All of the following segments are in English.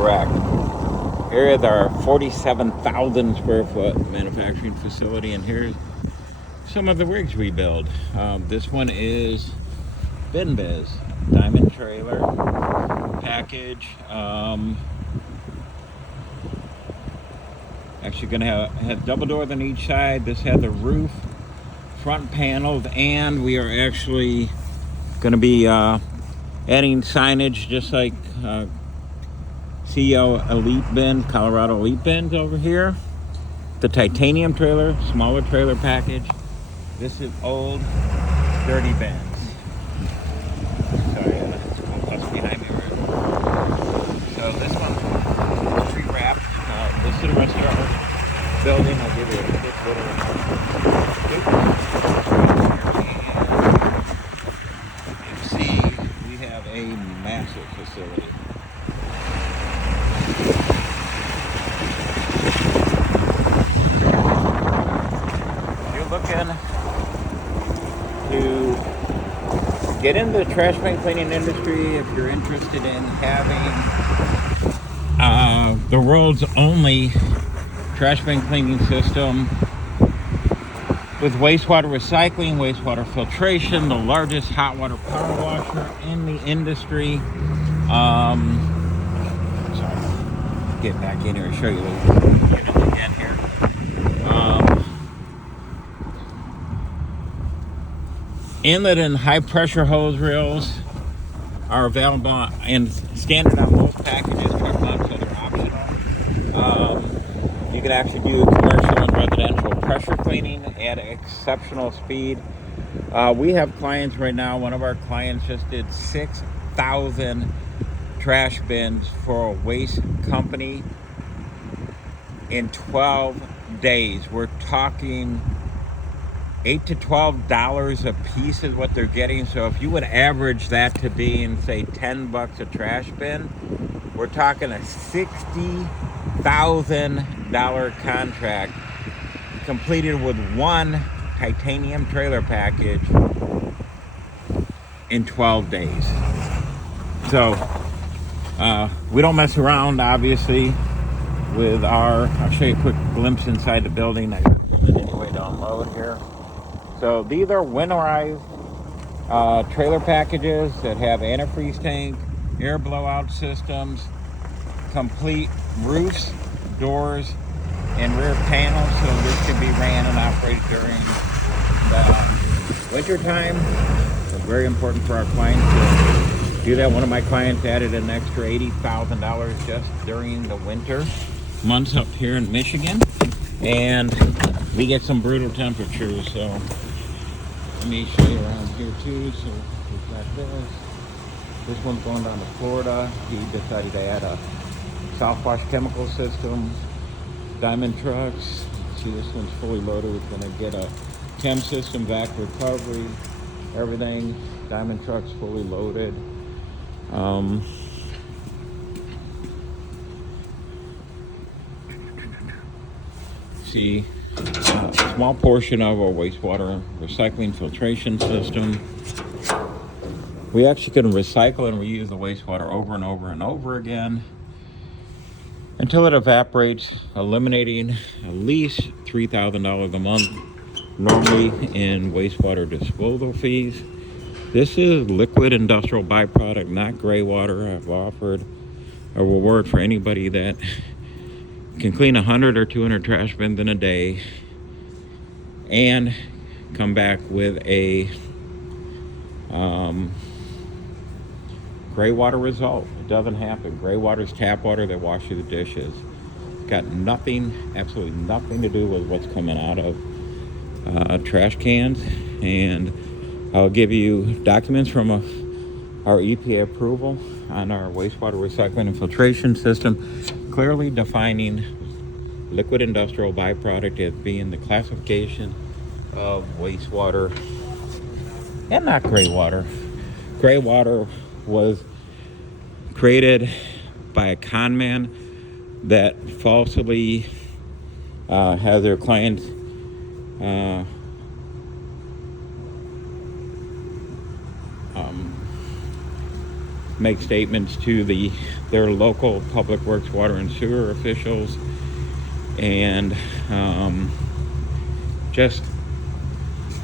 correct. Here is our 47,000 square foot manufacturing facility, and here's some of the rigs we build. This one is Bin Biz, diamond trailer package. Actually gonna have double doors on each side. This has a roof, front panels, and we are actually gonna be adding signage just like CEO Elite Bins, Colorado Elite Bins over here. The titanium trailer, smaller trailer package. This is old, dirty bins. Sorry, it's behind me. So this one is pre-wrapped. This is the rest of our building. I'll give you a quick little you can see we have a massive facility. Looking to get into the trash bin cleaning industry, if you're interested in having the world's only trash bin cleaning system with wastewater recycling, wastewater filtration, the largest hot water power washer in the industry. Sorry, get back in here and show you a little unit again here. Inlet and high pressure hose reels are available and standard on most packages. Truck pumps, so they're optional. You can actually do commercial and residential pressure cleaning at exceptional speed. We have clients right now. One of our clients just did 6,000 trash bins for a waste company in 12 days. We're talking $8 to $12 a piece is what they're getting. So if you would average that to being, say, $10 a trash bin, we're talking a $60,000 contract completed with one titanium trailer package in 12 days. So we don't mess around, obviously, with our, I'll show you a quick glimpse inside the building. I got it anyway to unload here. So these are winterized trailer packages that have antifreeze tank, air blowout systems, complete roofs, doors, and rear panels. So this can be ran and operated during the winter time. It's very important for our clients to do that. One of my clients added an extra $80,000 just during the winter months up here in Michigan, and we get some brutal temperatures. So let me show you around here too. So we've got this. This one's going down to Florida. He decided to add a Southwash chemical system. Diamond trucks. See, this one's fully loaded. We're going to get a chem system, vac recovery, everything. Diamond trucks fully loaded. See, a small portion of our wastewater recycling filtration system. We actually can recycle and reuse the wastewater over and over and over again until it evaporates, eliminating at least $3,000 a month normally in wastewater disposal fees. This is liquid industrial byproduct, not gray water. I've offered a reward for anybody that can clean 100 or 200 trash bins in a day and come back with a gray water result. It doesn't happen. Gray water is tap water that washes the dishes. It's got nothing, absolutely nothing to do with what's coming out of trash cans. And I'll give you documents from our EPA approval on our wastewater recycling and filtration system, clearly defining liquid industrial byproduct as being the classification of wastewater and not gray water. Gray water was created by a con man that falsely has their clients make statements to their local public works, water and sewer officials, and just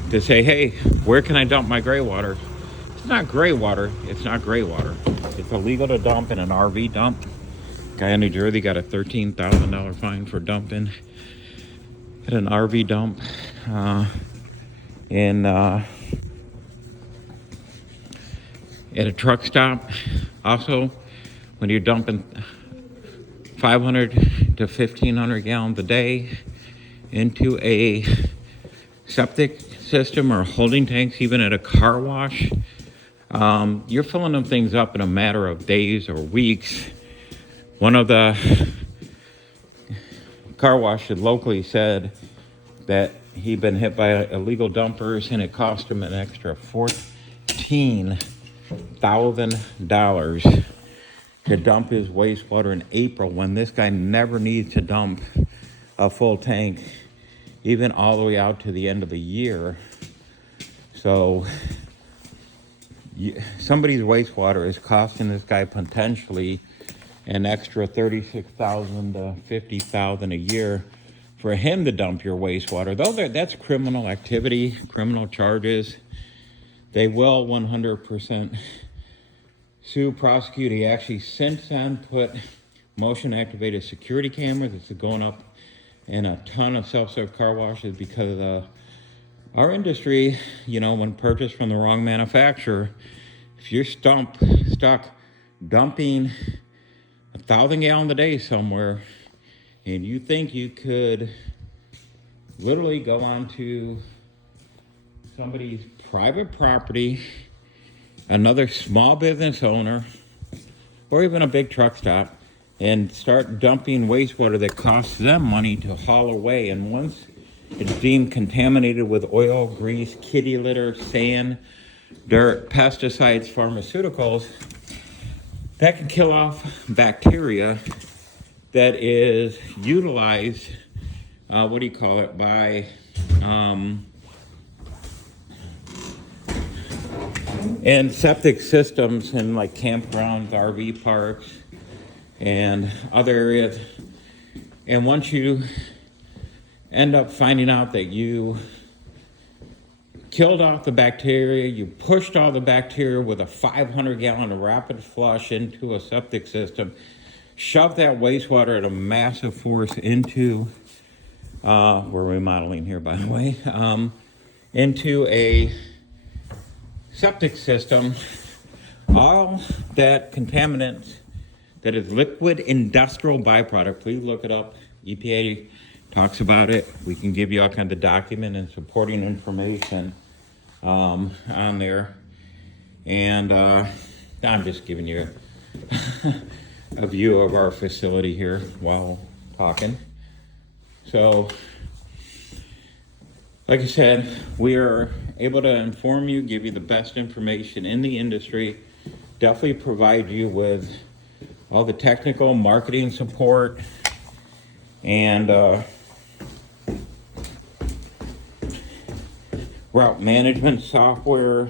to say, hey, where can I dump my gray water? It's not gray water. It's not gray water. It's illegal to dump in an RV dump. Guy in New Jersey got a $13,000 fine for dumping at an RV dump at a truck stop. Also, when you're dumping 500 to 1,500 gallons a day into a septic system or holding tanks, even at a car wash, you're filling them things up in a matter of days or weeks. One of the car washes locally said that he'd been hit by illegal dumpers and it cost him an extra $14,000 to dump his wastewater in April, when this guy never needs to dump a full tank, even all the way out to the end of the year. So somebody's wastewater is costing this guy potentially an extra $36,000 to $50,000 a year for him to dump your wastewater. Though that's criminal activity, criminal charges. They will 100% sue, prosecute. He actually since then put motion activated security cameras. It's going up in a ton of self-serve car washes because of our industry, when purchased from the wrong manufacturer, if you're stuck dumping 1,000 gallons a day somewhere, and you think you could literally go onto somebody's private property, another small business owner, or even a big truck stop, and start dumping wastewater that costs them money to haul away, and once it's deemed contaminated with oil, grease, kitty litter, sand, dirt, pesticides, pharmaceuticals, that can kill off bacteria that is utilized, by in septic systems in like campgrounds, RV parks, and other areas. And once you end up finding out that you killed off the bacteria, you pushed all the bacteria with a 500-gallon rapid flush into a septic system, shoved that wastewater at a massive force into, we're remodeling here by the way, into a septic system, all that contaminants that is liquid industrial byproduct. Please look it up. EPA talks about it. We can give you all kinds of document and supporting information on there. And I'm just giving you a view of our facility here while talking. So, like I said, we are able to inform you, give you the best information in the industry, definitely provide you with all the technical marketing support and route management software,